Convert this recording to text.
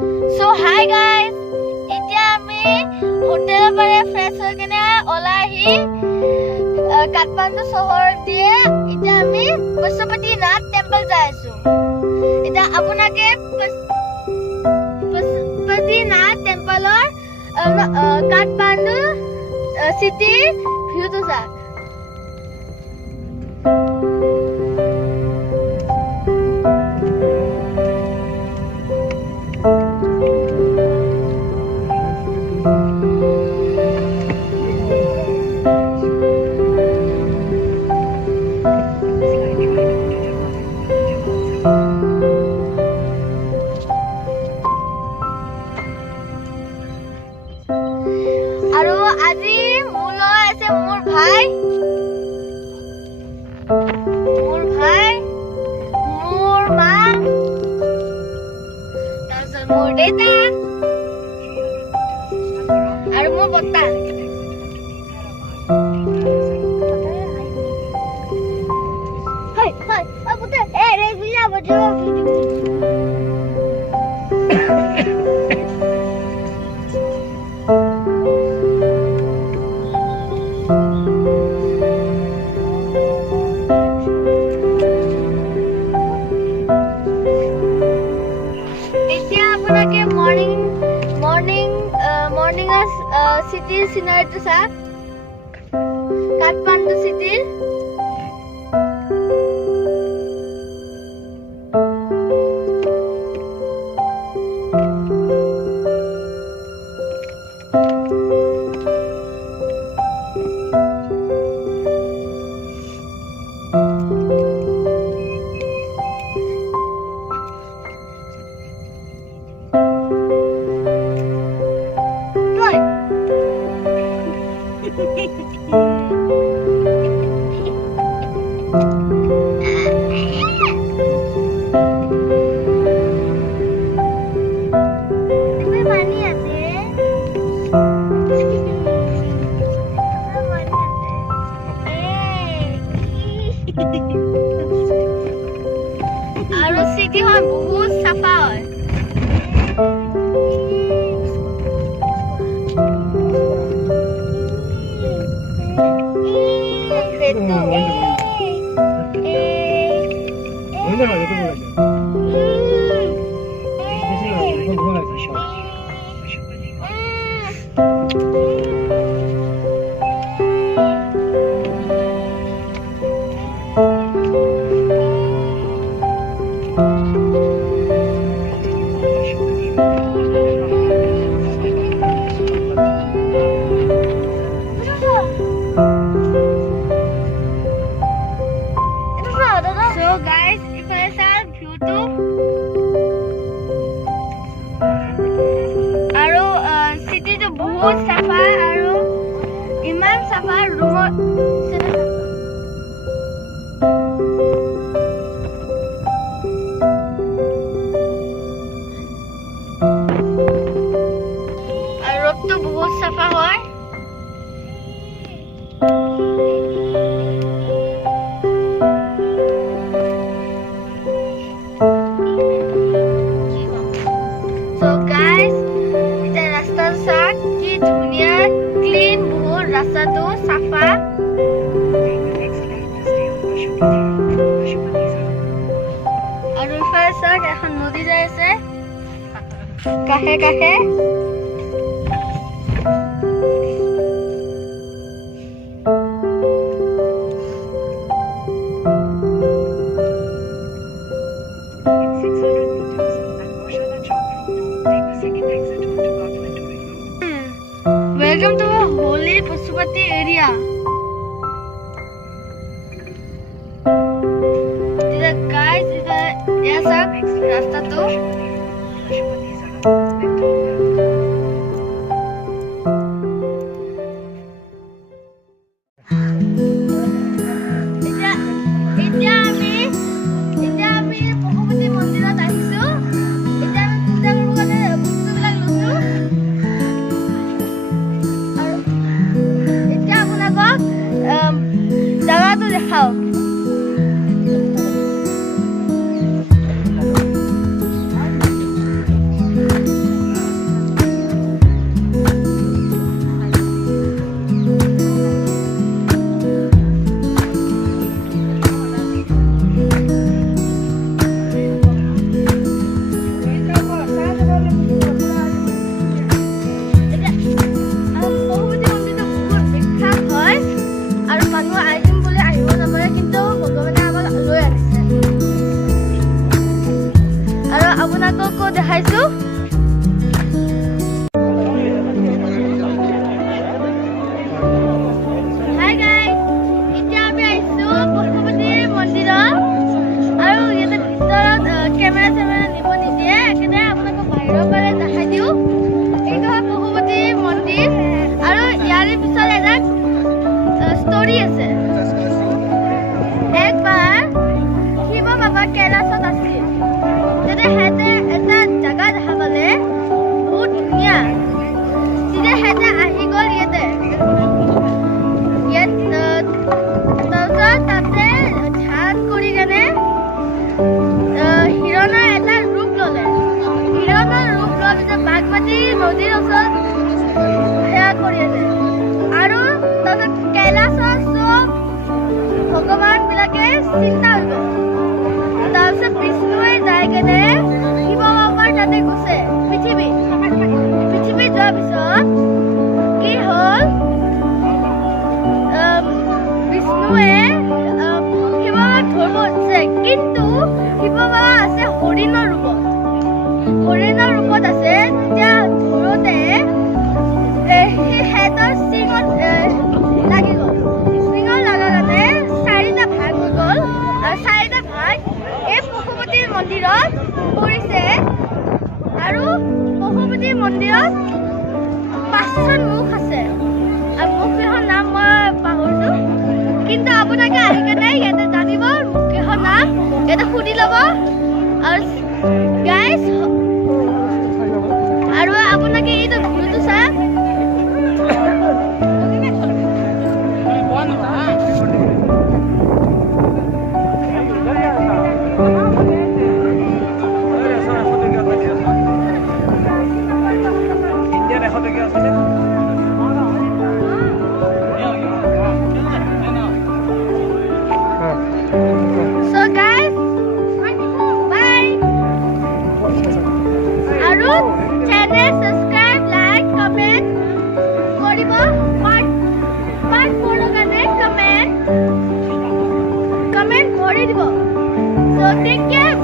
So hi guys, এতিয়া আমি হোটেলৰ পৰা ফ্ৰেছ হৈ কেনে ওলাই আহি কাঠমাণ্ডু চহৰ দিয়ে এতিয়া আমি পশুপতিনাথ টেম্পল যাই আছো। এতিয়া আপোনাকে পশুপতিনাথ টেম্পলৰ কাঠমাণ্ডু সিটিৰ ভিউটো চাওক। আৰু আজি মোৰ লগত আছে মোৰ ভাই, মোৰ মা, তাৰপিছত মোৰ দেউতা আৰু মোৰ বৰ্তা। মৰ্নিং সিটিৰ সিনাৰীটো চাওক, কাঠমাণ্ডু সিটিৰ। আৰু সিটিখন বহুত চাফা হয়। So guys, ইফালে চাওক ভিউটো, আৰু সিটিটো বহুত চাফা আৰু ইমান চাফা ৰুমত আৰু ৰ'দটো বহুত চাফা হয়। ৰাস্তাটো চাফা আৰু ইফালে চাওক এখন নদী যাই আছে কাষে কাষে। Welcome to Holy Pashupati area. Guys, yes sir, rasta to. দেখাইছো হাই গাইস এতিয়া আমি আইছো পশুপতি মন্দিৰত আৰু ইয়াতে ভিতৰত কেমেৰা নিব নিদিয়ে একেবাৰে আপোনালোকক বাহিৰৰ পৰা দেখাই দিওঁ এইটো হয় পশুপতি মন্দিৰ আৰু ইয়াৰে পিছত এটা ষ্টৰী আছে একবাৰ শিৱ বাবা কৈলাশত আছিল তেতিয়া হেঁতে এটা জাগা দেখা পালে বহুত ধুনীয়া তেতিয়া হেঁতে আহি গ'ল ইয়াতে তাৰপিছত তাতে ধ্যান কৰি কেনে হিৰণৰ এটা ৰূপ ল'লে হিৰণৰ ৰূপ লোৱাৰ পিছত বাগমতী নদীৰ ওচৰত সেয়া কৰি আছে আৰু তাৰপিছত কৈলাশৰ চব ভগৱানবিলাকে চিন্তা হৈ গ'ল তাৰপিছত বিষ্ণুৱে যাই কেনে শিৱ বাবাৰ তাতে গৈছে পৃথিৱীত যোৱাৰ পিছত কি হ'ল বিষ্ণুৱে শিৱ বাবাক ধৰিব খুজিছে কিন্তু শিৱ বাবা আছে হৰিণৰ ৰূপত আছে তেতিয়া ধৰোঁতে সিহঁতৰ শিঙত লাগি গ'ল শিঙত লগা কাৰণে চাৰিটা ভাগ হৈ গ'ল আৰু চাৰিটা ভাগ এই পশুপতি মন্দিৰত পৰিছে আৰু পশুপতি মন্দিৰত 5খন মুখ আছে আৰু মুখকেইখনৰ নাম মই পাহৰিছোঁ কিন্তু আপোনালোকে আহি কেনে ইয়াতে জানিব মুখকেইখনৰ নাম ইয়াতে সুধি ল'ব আৰু গাইজ আৰু আপোনালোকে এইটো ভিডিঅ'টো চাওক So guys, bye. আৰু channel subscribe, like, comment কৰিব part 4 কাৰণে comment কৰি দিব. So take care.